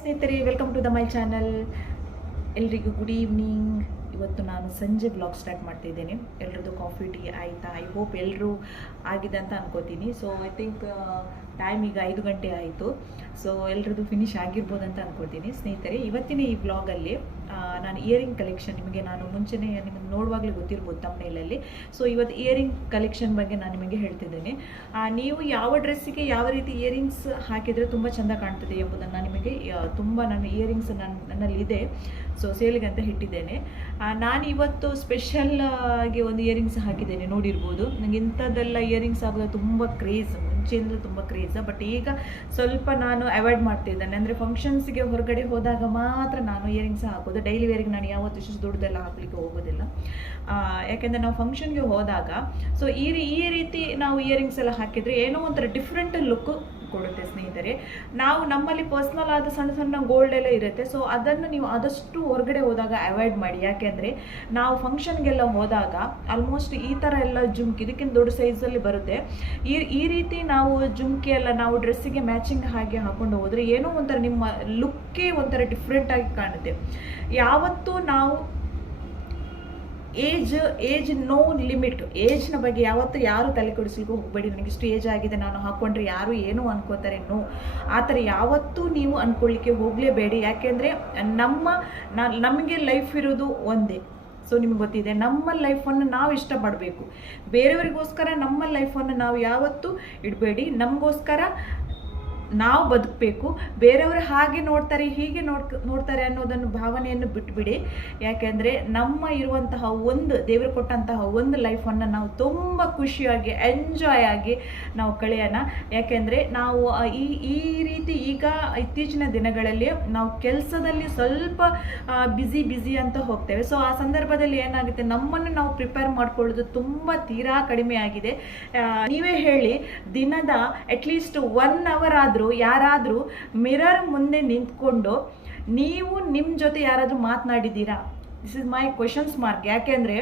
ಸ್ನೇಹಿತರೆ, welcome to the my channel. ಎಲ್ರಿಗೂ good evening. ಇವತ್ತು ನಾನು ಸಂಜೆ ಬ್ಲಾಗ್ ಸ್ಟಾರ್ಟ್ ಮಾಡ್ತಿದ್ದೇನೆ. ಎಲ್ರದ್ದು ಕಾಫಿ ಟೀ ಆಯಿತಾ? ಐ ಹೋಪ್ ಎಲ್ಲರೂ ಆಗಿದೆ ಅಂತ ಅನ್ಕೋತೀನಿ. ಸೊ ಐ ಥಿಂಕ್ ಟೈಮ್ ಈಗ 5 ಗಂಟೆ ಆಯಿತು. ಸೊ ಎಲ್ರದ್ದು ಫಿನಿಶ್ ಆಗಿರ್ಬೋದು ಅಂತ ಅನ್ಕೋತೀನಿ. ಸ್ನೇಹಿತರೆ, ಇವತ್ತಿನ ಈ ಬ್ಲಾಗಲ್ಲಿ ನಾನು ಇಯರಿಂಗ್ ಕಲೆಕ್ಷನ್ ನಿಮಗೆ ನಾನು ಮುಂಚೆನೇ ನಿಮಗೆ ನೋಡುವಾಗಲೇ ಗೊತ್ತಿರ್ಬೋದು ತಮ್ಮನೇಲಲ್ಲಿ. ಸೊ ಇವತ್ತು ಇಯರಿಂಗ್ ಕಲೆಕ್ಷನ್ ಬಗ್ಗೆ ನಾನು ನಿಮಗೆ ಹೇಳ್ತಿದ್ದೇನೆ. ನೀವು ಯಾವ ಡ್ರೆಸ್ಸಿಗೆ ಯಾವ ರೀತಿ ಇಯರಿಂಗ್ಸ್ ಹಾಕಿದರೆ ತುಂಬ ಚೆಂದ ಕಾಣ್ತದೆ ಎಂಬುದನ್ನು ನಿಮಗೆ ತುಂಬ ನನ್ನ ಇಯರಿಂಗ್ಸ್ ನನ್ನಲ್ಲಿದೆ. ಸೊ ಸೇಲಿಗೆ ಅಂತ ಇಟ್ಟಿದ್ದೇನೆ. ನಾನು ಇವತ್ತು ಸ್ಪೆಷಲ್ ಆಗಿ ಒಂದು ಇಯರಿಂಗ್ಸ್ ಹಾಕಿದ್ದೇನೆ, ನೋಡಿರ್ಬೋದು. ನನಗೆ ಇಂಥದ್ದೆಲ್ಲ ಇಯರಿಂಗ್ಸ್ ಆಗೋದು ತುಂಬ ಕ್ರೇಜ್, ಮುಂಚೆಯಿಂದ ತುಂಬ ಕ್ರೇಜ್. ಬಟ್ ಈಗ ಸ್ವಲ್ಪ ನಾನು ಅವಾಯ್ಡ್ ಮಾಡ್ತಿದ್ದೇನೆ. ಅಂದರೆ ಫಂಕ್ಷನ್ಸ್ಗೆ ಹೊರಗಡೆ ಹೋದಾಗ ಮಾತ್ರ ನಾನು ಇಯರಿಂಗ್ಸ್ ಹಾಕೋದು. ಡೈಲಿ ವೇರಿಗೆ ನಾನು ಯಾವತ್ತೂ ಇಷ್ಟು ದುಡ್ಡೆಲ್ಲ ಹಾಕಲಿಕ್ಕೆ ಹೋಗೋದಿಲ್ಲ. ಯಾಕೆಂದರೆ ನಾವು ಫಂಕ್ಷನ್ಗೆ ಹೋದಾಗ ಸೊ ಈ ರೀತಿ ನಾವು ಇಯರಿಂಗ್ಸ್ ಎಲ್ಲ ಹಾಕಿದರೆ ಏನೋ ಒಂಥರ ಡಿಫ್ರೆಂಟ್ ಲುಕ್ ಕೊಡುತ್ತೆ. ಸ್ನೇಹಿತರೆ, ನಾವು ನಮ್ಮಲ್ಲಿ ಪರ್ಸ್ನಲ್ ಆದ ಸಣ್ಣ ಸಣ್ಣ ಗೋಲ್ಡ್ ಎಲ್ಲ ಇರುತ್ತೆ. ಸೊ ಅದನ್ನು ನೀವು ಆದಷ್ಟು ಹೊರಗಡೆ ಹೋದಾಗ ಅವಾಯ್ಡ್ ಮಾಡಿ. ಯಾಕೆಂದರೆ ನಾವು ಫಂಕ್ಷನ್ಗೆಲ್ಲ ಹೋದಾಗ ಆಲ್ಮೋಸ್ಟ್ ಈ ಥರ ಎಲ್ಲ ಜುಮ್ಕಿ ಇದಕ್ಕಿಂತ ದೊಡ್ಡ ಸೈಜಲ್ಲಿ ಬರುತ್ತೆ. ಈ ರೀತಿ ನಾವು ಜುಮ್ಕಿ ಎಲ್ಲ ನಾವು ಡ್ರೆಸ್ಸಿಗೆ ಮ್ಯಾಚಿಂಗ್ ಹಾಗೆ ಹಾಕೊಂಡು ಹೋದರೆ ಏನೋ ಒಂಥರ ನಿಮ್ಮ ಲುಕ್ಕೇ ಒಂಥರ ಡಿಫ್ರೆಂಟಾಗಿ ಕಾಣುತ್ತೆ. ಯಾವತ್ತೂ ನಾವು ಏಜ್ ನೋ ಲಿಮಿಟ್. ಏಜ್ನ ಬಗ್ಗೆ ಯಾವತ್ತೂ ಯಾರು ತಲೆ ಕೆಡಿಸ್ಲಿಕ್ಕೂ ಹೋಗಬೇಡಿ. ನನಗೆ ಇಷ್ಟು ಏಜ್ ಆಗಿದೆ, ನಾನು ಹಾಕ್ಕೊಂಡ್ರೆ ಯಾರು ಏನೋ ಅನ್ಕೋತಾರೆ, ನೋ, ಆ ಥರ ಯಾವತ್ತೂ ನೀವು ಅಂದ್ಕೊಳ್ಳಿಕ್ಕೆ ಹೋಗಲೇಬೇಡಿ. ಯಾಕೆಂದರೆ ನಮಗೆ ಲೈಫ್ ಇರೋದು ಒಂದೇ. ಸೊ ನಿಮ್ಗೆ ಗೊತ್ತಿದೆ, ನಮ್ಮ ಲೈಫನ್ನು ನಾವು ಇಷ್ಟಪಡಬೇಕು. ಬೇರೆಯವರಿಗೋಸ್ಕರ ನಮ್ಮ ಲೈಫನ್ನು ನಾವು ಯಾವತ್ತೂ ಇಡಬೇಡಿ. ನಮಗೋಸ್ಕರ ನಾವು ಬದುಕಬೇಕು. ಬೇರೆಯವರು ಹಾಗೆ ನೋಡ್ತಾರೆ, ಹೀಗೆ ನೋಡ್ತಾರೆ ಅನ್ನೋದನ್ನು ಭಾವನೆಯನ್ನು ಬಿಟ್ಬಿಡಿ. ಯಾಕೆಂದರೆ ನಮ್ಮ ಇರುವಂತಹ ಒಂದು ದೇವರು ಕೊಟ್ಟಂತಹ ಒಂದು ಲೈಫನ್ನು ನಾವು ತುಂಬ ಖುಷಿಯಾಗಿ ಎಂಜಾಯ್ ಆಗಿ ನಾವು ಕಳೆಯೋಣ. ಯಾಕೆಂದರೆ ನಾವು ಈ ರೀತಿ ಈಗ ಇತ್ತೀಚಿನ ದಿನಗಳಲ್ಲಿ ನಾವು ಕೆಲಸದಲ್ಲಿ ಸ್ವಲ್ಪ ಬ್ಯುಸಿ ಅಂತ ಹೋಗ್ತೇವೆ. ಸೊ ಆ ಸಂದರ್ಭದಲ್ಲಿ ಏನಾಗುತ್ತೆ, ನಮ್ಮನ್ನು ನಾವು ಪ್ರಿಪೇರ್ ಮಾಡ್ಕೊಳ್ಳೋದು ತುಂಬ ತೀರಾ ಕಡಿಮೆ ಆಗಿದೆ. ನೀವೇ ಹೇಳಿ, ದಿನದ ಅಟ್ಲೀಸ್ಟ್ 1 ಅವರ್ ಆದರೂ ಯಾರಾದರೂ ಮಿರರ್ ಮುಂದೆ ನಿಂತ್ಕೊಂಡು ನೀವು ನಿಮ್ಮ ಜೊತೆ ಯಾರಾದರೂ ಮಾತನಾಡಿದ್ದೀರಾ? This is my questions mark. ಯಾಕೆಂದರೆ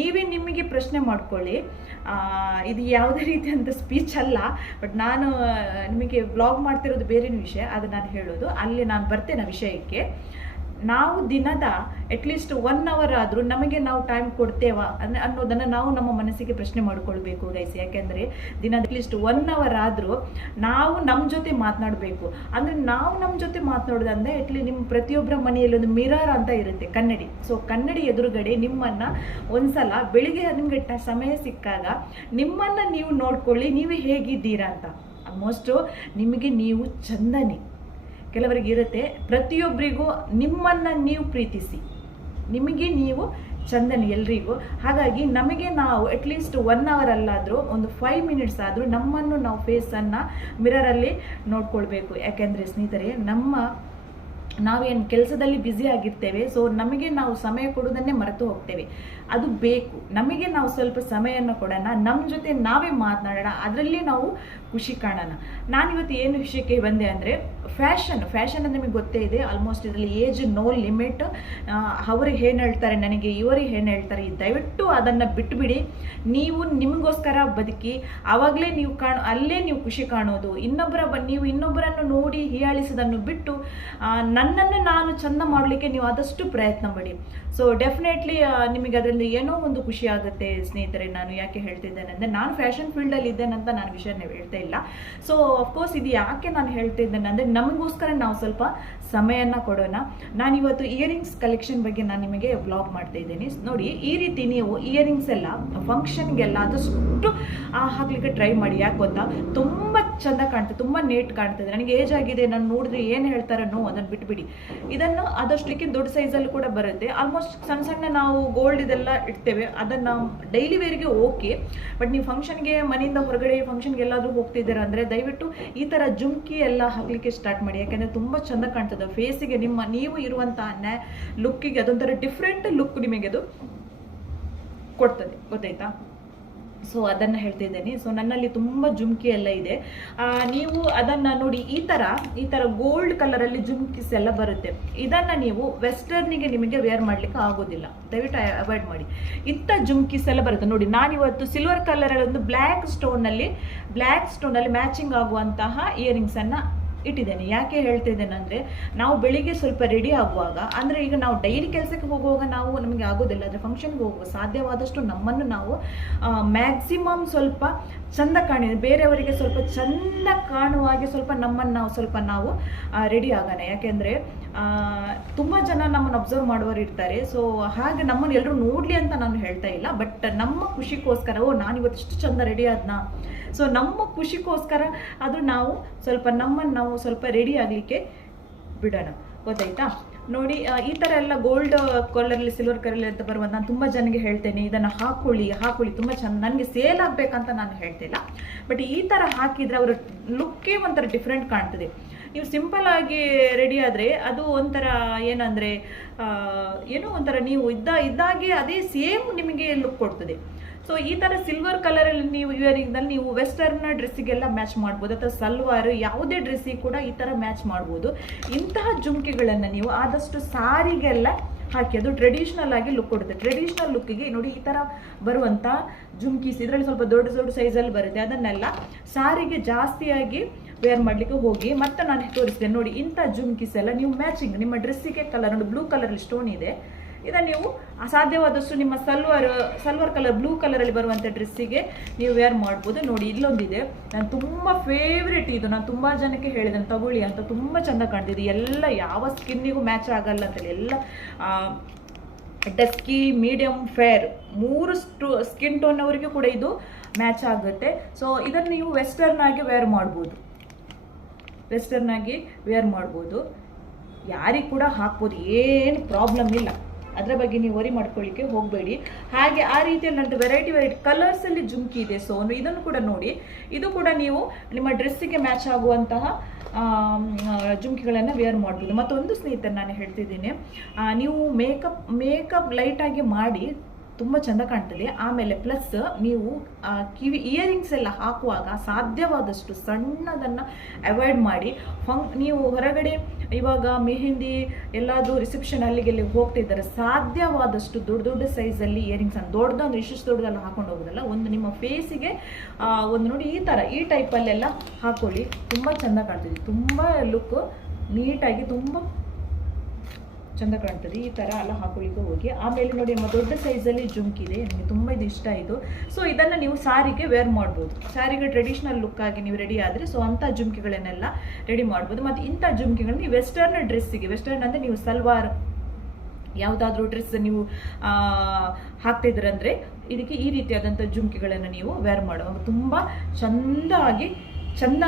ನೀವೇ ನಿಮಗೆ ಪ್ರಶ್ನೆ ಮಾಡ್ಕೊಳ್ಳಿ. ಇದು ಯಾವುದೇ ರೀತಿಯಂಥ ಸ್ಪೀಚ್ ಅಲ್ಲ, ಬಟ್ ನಾನು ನಿಮಗೆ ಬ್ಲಾಗ್ ಮಾಡ್ತಿರೋದು ಬೇರೆ ವಿಷಯ, ಅದು ನಾನು ಹೇಳೋದು. ಅಲ್ಲಿ ನಾನು ಬರ್ತೇನೆ ವಿಷಯಕ್ಕೆ. ನಾವು ದಿನದ ಅಟ್ಲೀಸ್ಟ್ 1 ಅವರ್ ಆದರೂ ನಮಗೆ ನಾವು ಟೈಮ್ ಕೊಡ್ತೇವಾ ಅನ್ನೋದನ್ನು ನಾವು ನಮ್ಮ ಮನಸ್ಸಿಗೆ ಪ್ರಶ್ನೆ ಮಾಡ್ಕೊಳ್ಬೇಕು ಗೈಸ್. ಯಾಕೆಂದರೆ ದಿನದ ಅಟ್ಲೀಸ್ಟ್ 1 ಅವರ್ ಆದರೂ ನಾವು ನಮ್ಮ ಜೊತೆ ಮಾತನಾಡಬೇಕು. ಅಂದರೆ ನಾವು ನಮ್ಮ ಜೊತೆ ಮಾತನಾಡೋದಂದರೆ ನಿಮ್ಮ ಪ್ರತಿಯೊಬ್ಬರ ಮನೆಯಲ್ಲಿ ಒಂದು ಮಿರರ್ ಅಂತ ಇರುತ್ತೆ, ಕನ್ನಡಿ. ಸೊ ಕನ್ನಡಿ ಎದುರುಗಡೆ ನಿಮ್ಮನ್ನು ಒಂದ್ಸಲ ಬೆಳಿಗ್ಗೆ ನಿಮಗೆ ಸಮಯ ಸಿಕ್ಕಾಗ ನಿಮ್ಮನ್ನು ನೀವು ನೋಡ್ಕೊಳ್ಳಿ, ನೀವು ಹೇಗಿದ್ದೀರಾ ಅಂತ. ಆಲ್ಮೋಸ್ಟು ನಿಮಗೆ ನೀವು ಚಂದನೆ. ಕೆಲವರಿಗೆ ಇರುತ್ತೆ, ಪ್ರತಿಯೊಬ್ಬರಿಗೂ ನಿಮ್ಮನ್ನು ನೀವು ಪ್ರೀತಿಸಿ, ನಿಮಗೆ ನೀವು ಚಂದನೆ ಎಲ್ರಿಗೂ. ಹಾಗಾಗಿ ನಮಗೆ ನಾವು ಅಟ್ಲೀಸ್ಟ್ 1 ಅವರ್ ಅಲ್ಲಾದರೂ ಒಂದು 5 ಮಿನಿಟ್ಸ್ ಆದರೂ ನಮ್ಮನ್ನು ನಾವು ಫೇಸನ್ನು ಮಿರರಲ್ಲಿ ನೋಡ್ಕೊಳ್ಬೇಕು. ಯಾಕೆಂದರೆ ಸ್ನೇಹಿತರೆ, ನಾವೇನು ಕೆಲಸದಲ್ಲಿ ಬ್ಯುಸಿ ಆಗಿರ್ತೇವೆ. ಸೊ ನಮಗೆ ನಾವು ಸಮಯ ಕೊಡೋದನ್ನೇ ಮರೆತು ಹೋಗ್ತೇವೆ. ಅದು ಬೇಕು. ನಮಗೆ ನಾವು ಸ್ವಲ್ಪ ಸಮಯವನ್ನು ಕೊಡೋಣ, ನಮ್ಮ ಜೊತೆ ನಾವೇ ಮಾತನಾಡೋಣ, ಅದರಲ್ಲಿ ನಾವು ಖುಷಿ ಕಾಣೋಣ. ನಾನಿವತ್ತು ಏನು ವಿಷಯಕ್ಕೆ ಬಂದೆ ಅಂದರೆ ಫ್ಯಾಷನ್ ಅಂದರೆ ನಿಮಗೆ ಗೊತ್ತೇ ಇದೆ. ಆಲ್ಮೋಸ್ಟ್ ಇದರಲ್ಲಿ ಏಜ್ ನೋ ಲಿಮಿಟ್. ಅವ್ರಿಗೆ ಏನು ಹೇಳ್ತಾರೆ ನನಗೆ, ಇವರಿಗೆ ಏನು ಹೇಳ್ತಾರೆ, ದಯವಿಟ್ಟು ಅದನ್ನು ಬಿಟ್ಟುಬಿಡಿ. ನೀವು ನಿಮಗೋಸ್ಕರ ಬದುಕಿ, ಆವಾಗಲೇ ನೀವು ಅಲ್ಲೇ ನೀವು ಖುಷಿ ಕಾಣೋದು. ನೀವು ಇನ್ನೊಬ್ಬರನ್ನು ನೋಡಿ ಹೀಯಾಳಿಸೋದನ್ನು ಬಿಟ್ಟು ನನ್ನನ್ನು ನಾನು ಚಂದ ಮಾಡಲಿಕ್ಕೆ ನೀವು ಆದಷ್ಟು ಪ್ರಯತ್ನ ಪಡಿ. ಸೊ ಡೆಫಿನೆಟ್ಲಿ ನಿಮಗೆ ಅದರಿಂದ ಏನೋ ಒಂದು ಖುಷಿ ಆಗುತ್ತೆ ಸ್ನೇಹಿತರೆ. ನಾನು ಯಾಕೆ ಹೇಳ್ತಿದ್ದೇನೆ ಅಂದರೆ, ನಾನು ಫ್ಯಾಷನ್ ಫೀಲ್ಡಲ್ಲಿ ಇದ್ದೇನಂತ ನಾನು ವಿಷಯನ ಹೇಳ್ತಾ ಇಲ್ಲ. ಸೊ ಅಫ್ಕೋರ್ಸ್ ಇದು ಯಾಕೆ ನಾನು ಹೇಳ್ತಿದ್ದೇನೆ ಅಂದರೆ, ನಮಗೋಸ್ಕರ ನಾವು ಸ್ವಲ್ಪ ಸಮಯನ ಕೊಡೋಣ. ನಾನಿವತ್ತು ಇಯರಿಂಗ್ಸ್ ಕಲೆಕ್ಷನ್ ಬಗ್ಗೆ ನಾನು ನಿಮಗೆ ಬ್ಲಾಗ್ ಮಾಡ್ತಾ ಇದ್ದೀನಿ. ನೋಡಿ, ಈ ರೀತಿ ನೀವು ಇಯರಿಂಗ್ಸ್ ಎಲ್ಲ ಫಂಕ್ಷನ್ಗೆಲ್ಲ ಆದಷ್ಟು ಹಾಕ್ಲಿಕ್ಕೆ ಟ್ರೈ ಮಾಡಿ. ಯಾಕೆ ಗೊತ್ತಾ, ತುಂಬ ಚೆಂದ ಕಾಣ್ತದೆ, ತುಂಬ ನೀಟ್ ಕಾಣ್ತದೆ. ನನಗೆ ಏಜ್ ಆಗಿದೆ, ನಾನು ನೋಡಿದ್ರೆ ಏನು ಹೇಳ್ತಾರೆ ನೋ, ಅದನ್ನು ಬಿಟ್ಬಿಡಿ. ಇದನ್ನು ಆದಷ್ಟಕ್ಕೆ ದೊಡ್ಡ ಸೈಜಲ್ಲಿ ಕೂಡ ಬರುತ್ತೆ. ಆಲ್ಮೋಸ್ಟ್ ಸಣ್ಣ ನಾವು ಗೋಲ್ಡ್ ಇದೆಲ್ಲ ಇಡ್ತೇವೆ, ಅದನ್ನು ಡೈಲಿ ವೇರಿಗೆ ಓಕೆ. ಬಟ್ ನೀವು ಫಂಕ್ಷನ್ಗೆ ಮನೆಯಿಂದ ಹೊರಗಡೆ ಫಂಕ್ಷನ್ಗೆ ಎಲ್ಲಾದರೂ ಹೋಗ್ತಿದ್ದೀರಾ ಅಂದರೆ ದಯವಿಟ್ಟು ಈ ಥರ ಜುಮ್ಕಿ ಎಲ್ಲ ಹಾಕಲಿಕ್ಕೆ ಸ್ಟಾರ್ಟ್ ಮಾಡಿ. ಯಾಕೆಂದರೆ ತುಂಬ ಚೆಂದ ಕಾಣ್ತದೆ ಫೇಸಿಗೆ. ನೀವು ಇರುವಂತಹ ಲುಕ್ಕಿಗೆ ಅದೊಂಥರ ಡಿಫ್ರೆಂಟ್ ಲುಕ್ ನಿಮಗೆ ಅದು ಕೊಡ್ತದೆ, ಗೊತ್ತಾಯ್ತಾ? ಸೊ ಅದನ್ನು ಹೇಳ್ತಿದ್ದೇನೆ. ಸೊ ನನ್ನಲ್ಲಿ ತುಂಬ ಜುಮ್ಕಿ ಎಲ್ಲ ಇದೆ. ನೀವು ಅದನ್ನು ನೋಡಿ, ಈ ಥರ ಗೋಲ್ಡ್ ಕಲರಲ್ಲಿ ಜುಮ್ಕಿಸ್ ಎಲ್ಲ ಬರುತ್ತೆ. ಇದನ್ನು ನೀವು ವೆಸ್ಟರ್ನಿಗೆ ನಿಮಗೆ ವೇರ್ ಮಾಡಲಿಕ್ಕೆ ಆಗೋದಿಲ್ಲ, ದಯವಿಟ್ಟು ಅವಾಯ್ಡ್ ಮಾಡಿ. ಇಂಥ ಜುಮ್ಕಿಸ್ ಎಲ್ಲ ಬರುತ್ತೆ ನೋಡಿ. ನಾನಿವತ್ತು ಸಿಲ್ವರ್ ಕಲರಲ್ಲಿ ಒಂದು ಬ್ಲ್ಯಾಕ್ ಸ್ಟೋನಲ್ಲಿ ಮ್ಯಾಚಿಂಗ್ ಆಗುವಂತಹ ಇಯರಿಂಗ್ಸನ್ನು ಇಟ್ಟಿದ್ದೇನೆ. ಯಾಕೆ ಹೇಳ್ತಿದ್ದೇನೆ ಅಂದರೆ, ನಾವು ಬೆಳಿಗ್ಗೆ ಸ್ವಲ್ಪ ರೆಡಿ ಆಗುವಾಗ, ಅಂದರೆ ಈಗ ನಾವು ಡೈಲಿ ಕೆಲಸಕ್ಕೆ ಹೋಗುವಾಗ ನಮಗೆ ಆಗೋದಿಲ್ಲ, ಆದರೆ ಫಂಕ್ಷನ್ಗೆ ಹೋಗುವ ಸಾಧ್ಯವಾದಷ್ಟು ನಮ್ಮನ್ನು ನಾವು ಮ್ಯಾಕ್ಸಿಮಮ್ ಸ್ವಲ್ಪ ಚಂದ ಬೇರೆಯವರಿಗೆ ಸ್ವಲ್ಪ ಚಂದ ಕಾಣುವ ಹಾಗೆ ಸ್ವಲ್ಪ ನಮ್ಮನ್ನು ನಾವು ರೆಡಿ ಆಗೋಣ. ಯಾಕೆಂದರೆ ತುಂಬ ಜನ ನಮ್ಮನ್ನು ಅಬ್ಸರ್ವ್ ಮಾಡುವವರು ಇರ್ತಾರೆ. ಸೊ ಹಾಗೆ ನಮ್ಮನ್ನು ಎಲ್ಲರೂ ನೋಡಲಿ ಅಂತ ನಾನು ಹೇಳ್ತಾ ಇಲ್ಲ, ಬಟ್ ನಮ್ಮ ಖುಷಿಗೋಸ್ಕರ ನಾನು ಇವತ್ತು ಇಷ್ಟು ಚಂದ ರೆಡಿ ಆದ್ನಾ, ಸೊ ನಮ್ಮ ಖುಷಿಗೋಸ್ಕರ ಅದು ನಾವು ಸ್ವಲ್ಪ ರೆಡಿ ಆಗಲಿಕ್ಕೆ ಬಿಡೋಣ. ಗೊತ್ತಾಯ್ತಾ? ನೋಡಿ, ಈ ಥರ ಎಲ್ಲ ಗೋಲ್ಡ್ ಕಲರಲ್ಲಿ ಸಿಲ್ವರ್ ಕಲರಲ್ಲಿ ಅಂತ ಬರುವಂತ ನಾನು ತುಂಬ ಜನಕ್ಕೆ ಹೇಳ್ತೇನೆ, ಇದನ್ನು ಹಾಕೊಳ್ಳಿ ತುಂಬ ಚೆಂದ, ನನಗೆ ಸೇಲ್ ಆಗಬೇಕಂತ ನಾನು ಹೇಳ್ತಿಲ್ಲ, ಬಟ್ ಈ ಥರ ಹಾಕಿದರೆ ಅವರ ಲುಕ್ಕೇ ಒಂಥರ ಡಿಫ್ರೆಂಟ್ ಕಾಣ್ತದೆ. ನೀವು ಸಿಂಪಲ್ ಆಗಿ ರೆಡಿ ಆದರೆ ಅದು ಒಂಥರ ಏನಂದರೆ ಏನೋ ಒಂಥರ ನೀವು ಇದ್ದಾಗೆ ಅದೇ ಸೇಮ್ ನಿಮಗೆ ಲುಕ್ ಕೊಡ್ತದೆ. ಸೊ ಈ ಥರ ಸಿಲ್ವರ್ ಕಲರಲ್ಲಿ ನೀವು ಇಯರಿಂಗ್ನಲ್ಲಿ ನೀವು ವೆಸ್ಟರ್ನ್ ಡ್ರೆಸ್ಸಿಗೆಲ್ಲ ಮ್ಯಾಚ್ ಮಾಡ್ಬೋದು, ಅಥವಾ ಸಲ್ವಾರ್ ಯಾವುದೇ ಡ್ರೆಸ್ಸಿಗೆ ಕೂಡ ಈ ಥರ ಮ್ಯಾಚ್ ಮಾಡ್ಬೋದು. ಇಂತಹ ಜುಮ್ಕಿಗಳನ್ನು ನೀವು ಆದಷ್ಟು ಸಾರಿಗೆಲ್ಲ ಹಾಕಿ, ಅದು ಟ್ರೆಡಿಷ್ನಲ್ ಆಗಿ ಲುಕ್ ಕೊಡುತ್ತೆ. ಟ್ರೆಡಿಷ್ನಲ್ ಲುಕ್ಕಿಗೆ ನೋಡಿ ಈ ಥರ ಬರುವಂಥ ಜುಮ್ಕೀಸ್, ಇದರಲ್ಲಿ ಸ್ವಲ್ಪ ದೊಡ್ಡ ಸೈಜಲ್ಲಿ ಬರುತ್ತೆ, ಅದನ್ನೆಲ್ಲ ಸಾರಿಗೆ ಜಾಸ್ತಿಯಾಗಿ ವೇರ್ ಮಾಡಲಿಕ್ಕೆ ಹೋಗಿ ಮತ್ತೆ ನಾನು ತೋರಿಸ್ತೇನೆ. ನೋಡಿ, ಇಂಥ ಜುಮ್ಕೀಸ್ ಎಲ್ಲ ನೀವು ಮ್ಯಾಚಿಂಗ್ ನಿಮ್ಮ ಡ್ರೆಸ್ಸಿಗೆ ಕಲರ್ ನೋಡಿ, ಬ್ಲೂ ಕಲರ್ ಸ್ಟೋನ್ ಇದೆ, ಇದನ್ನು ನೀವು ಅಸಾಧ್ಯವಾದಷ್ಟು ನಿಮ್ಮ ಸಲ್ವರ್ ಕಲರ್ ಬ್ಲೂ ಕಲರಲ್ಲಿ ಬರುವಂಥ ಡ್ರೆಸ್ಸಿಗೆ ನೀವು ವೇರ್ ಮಾಡ್ಬೋದು. ನೋಡಿ, ಇಲ್ಲೊಂದಿದೆ, ನಾನು ತುಂಬ ಫೇವ್ರೇಟ್ ಇದು, ನಾನು ತುಂಬ ಜನಕ್ಕೆ ಹೇಳಿದ್ದೇನೆ ತಗೊಳ್ಳಿ ಅಂತ, ತುಂಬ ಚೆಂದ ಕಾಣ್ತಿದೆ. ಎಲ್ಲ ಯಾವ ಸ್ಕಿನ್ನಿಗೂ ಮ್ಯಾಚ್ ಆಗಲ್ಲ ಅಂತೇಳಿ, ಎಲ್ಲ dusky, medium, fair 3 skin tone ಅವರಿಗೆ ಕೂಡ ಇದು ಮ್ಯಾಚ್ ಆಗುತ್ತೆ. ಸೊ ಇದನ್ನು ನೀವು ವೆಸ್ಟರ್ನ್ ಆಗಿ ವೇರ್ ಮಾಡ್ಬೋದು, ಯಾರಿಗೆ ಕೂಡ ಹಾಕ್ಬೋದು, ಏನು ಪ್ರಾಬ್ಲಮ್ ಇಲ್ಲ, ಅದರ ಬಗ್ಗೆ ನೀವು ವರಿ ಮಾಡ್ಕೊಳ್ಳಿಕ್ಕೆ ಹೋಗಬೇಡಿ. ಹಾಗೆ ಆ ರೀತಿಯಲ್ಲಿ ನಂತರ ವೆರೈಟಿ ಕಲರ್ಸಲ್ಲಿ ಜುಮ್ಕಿ ಇದೆ. ಸೊ ಇದನ್ನು ಕೂಡ ನೋಡಿ, ಇದು ಕೂಡ ನೀವು ನಿಮ್ಮ ಡ್ರೆಸ್ಸಿಗೆ ಮ್ಯಾಚ್ ಆಗುವಂತಹ ಜುಮ್ಕಿಗಳನ್ನು ವೇರ್ ಮಾಡ್ಬೋದು. ಮತ್ತೊಂದು ಸ್ನೇಹಿತರೆ ನಾನು ಹೇಳ್ತಿದ್ದೀನಿ, ನೀವು ಮೇಕಪ್ ಲೈಟಾಗಿ ಮಾಡಿ ತುಂಬ ಚೆಂದ ಕಾಣ್ತದೆ. ಆಮೇಲೆ ಪ್ಲಸ್ ನೀವು ಇಯರಿಂಗ್ಸ್ ಎಲ್ಲ ಹಾಕುವಾಗ ಸಾಧ್ಯವಾದಷ್ಟು ಸಣ್ಣದನ್ನು ಅವಾಯ್ಡ್ ಮಾಡಿ. ನೀವು ಹೊರಗಡೆ ಇವಾಗ ಮೆಹಂದಿ ಎಲ್ಲಾದರೂ ರಿಸೆಪ್ಷನ್ ಅಲ್ಲಿಗೆಲ್ಲಿ ಹೋಗ್ತಿದ್ದಾರೆ, ಸಾಧ್ಯವಾದಷ್ಟು ದೊಡ್ಡ ಸೈಜಲ್ಲಿ ಇಯರಿಂಗ್ಸ್ ಅನ್ನು ದೊಡ್ಡದೊಂದು ಇಷ್ಟು ದೊಡ್ಡದೆಲ್ಲ ಹಾಕೊಂಡು ಹೋಗೋದಲ್ಲ, ಒಂದು ನಿಮ್ಮ ಫೇಸಿಗೆ ಒಂದು ನೋಡಿ ಈ ಟೈಪಲ್ಲೆಲ್ಲ ಹಾಕೊಳ್ಳಿ, ತುಂಬ ಚೆಂದ ಕಾಣ್ತದೆ, ತುಂಬ ಲುಕ್ ನೀಟಾಗಿ ತುಂಬ ಚೆಂದ ಕಾಣ್ತದೆ. ಈ ಥರ ಎಲ್ಲ ಹಾಕೊಳ್ಳಿಕ್ಕೆ ಹೋಗಿ. ಆಮೇಲೆ ನೋಡಿ, ನಮ್ಮ ದೊಡ್ಡ ಸೈಜಲ್ಲಿ ಜುಮ್ಕಿದೆ, ನನಗೆ ತುಂಬ ಇದು ಇಷ್ಟ ಆಯಿತು. ಸೊ ಇದನ್ನು ನೀವು ಸಾರಿಗೆ ವೇರ್ ಮಾಡ್ಬೋದು, ಸಾರಿಗೆ ಟ್ರೆಡಿಷ್ನಲ್ ಲುಕ್ ಆಗಿ ನೀವು ರೆಡಿ ಆದರೆ ಸೊ ಅಂಥ ಜುಮ್ಕಿಗಳನ್ನೆಲ್ಲ ರೆಡಿ ಮಾಡ್ಬೋದು. ಮತ್ತು ಇಂಥ ಜುಮ್ಕಿಗಳನ್ನ ನೀವು ವೆಸ್ಟರ್ನ್ ಡ್ರೆಸ್ಸಿಗೆ, ವೆಸ್ಟರ್ನ್ ಅಂದರೆ ನೀವು ಸಲ್ವಾರ್ ಯಾವುದಾದ್ರೂ ಡ್ರೆಸ್ ನೀವು ಹಾಕ್ತಿದ್ರಂದರೆ ಇದಕ್ಕೆ ಈ ರೀತಿಯಾದಂಥ ಜುಮ್ಕಿಗಳನ್ನು ನೀವು ವೇರ್ ಮಾಡುವಾಗ ತುಂಬ ಚಂದ